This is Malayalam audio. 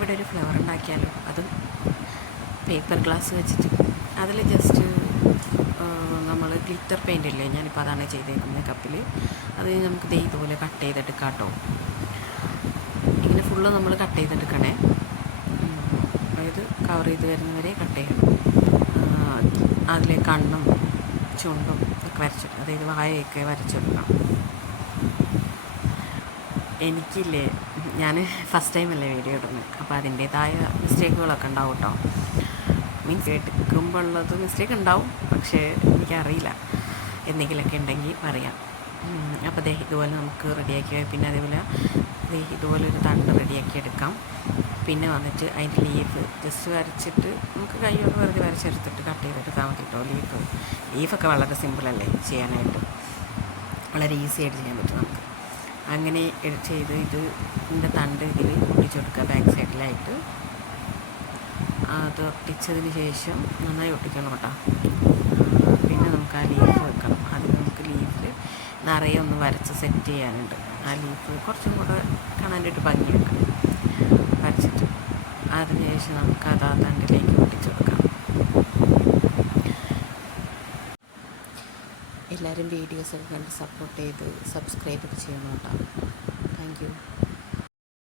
നമുക്കിവിടെ ഒരു ഫ്ലവർ ഉണ്ടാക്കിയാലോ? അതും പേപ്പർ ഗ്ലാസ് വെച്ചിട്ട്. അതിൽ ജസ്റ്റ് നമ്മൾ ഗ്ലിറ്റർ പെയിന്റ് ഇല്ലേ? ഞാനിപ്പോൾ അതാണ് ചെയ്തേക്കുന്നത് കപ്പിൽ അത് നമുക്ക് ദേ ഇതുപോലെ കട്ട് ചെയ്തെടുക്കാം കേട്ടോ ഇങ്ങനെ ഫുള്ള് നമ്മൾ കട്ട് ചെയ്തെടുക്കണേ. അതായത് കവർ ചെയ്ത് വരുന്നവരെ കട്ട് ചെയ്യണം. അതിലെ കണ്ണും ചുണ്ടും ഒക്കെ വരച്ചിട്ട് അതായത് വായയൊക്കെ വരച്ചെടുക്കണം. എനിക്കില്ലേ ഞാൻ ഫസ്റ്റ് ടൈം അല്ലേ വീഡിയോ ഇടുന്നത് അപ്പോൾ അതിന്റേതായ മിസ്റ്റേക്കുകളൊക്കെ ഉണ്ടാവും കേട്ടോ മീൻസ് എടുക്കുമ്പോൾ ഉള്ളത് മിസ്റ്റേക്ക് ഉണ്ടാവും പക്ഷേ എനിക്കറിയില്ല. എന്തെങ്കിലുമൊക്കെ ഉണ്ടെങ്കിൽ പറയാം. അപ്പോൾ ദേ ഇതുപോലെ നമുക്ക് റെഡിയാക്കി പിന്നെ അതേപോലെ ദേ ഇതുപോലെ ഒരു തണ്ട് റെഡിയാക്കി എടുക്കാം. പിന്നെ വന്നിട്ട് അതിന്റെ ലീഫ് ജസ്റ്റ് വരച്ചിട്ട് നമുക്ക് കൈ കൊണ്ട് വെറുതെ വരച്ചെടുത്തിട്ട് കട്ട് ചെയ്തെടുത്താൽ മതി കേട്ടോ ലീഫ് ലീഫൊക്കെ വളരെ സിമ്പിളല്ലേ ചെയ്യാനായിട്ട്. വളരെ ഈസി ആയിട്ട് ചെയ്യാൻ പറ്റും നമുക്ക്. അങ്ങനെ ചെയ്ത് ഇത് ഇതിന്റെ തണ്ട് ഇതിൽ ഒട്ടിച്ചു കൊടുക്കുക ബാക്ക് സൈഡിലായിട്ട് അത് ഒട്ടിച്ചതിന് ശേഷം നന്നായി ഒട്ടിക്കണം കേട്ടോ. പിന്നെ നമുക്ക് ആ ലീഫ് വെക്കണം. അത് നമുക്ക് ലീഫിൽ നിറയെ ഒന്ന് വരച്ച് സെറ്റ് ചെയ്യാനുണ്ട്. ആ ലീഫ് കുറച്ചും കൂടെ കാണാനായിട്ട് ഭംഗി വെക്കണം വരച്ചിട്ട്. അതിന് ശേഷം നമുക്ക് അത് തണ്ടിലേക്ക് എല്ലാവരും വീഡിയോസൊക്കെ കണ്ട് സപ്പോർട്ട് ചെയ്ത് സബ്സ്ക്രൈബ് ഒക്കെ ചെയ്യണം കേട്ടോ. താങ്ക്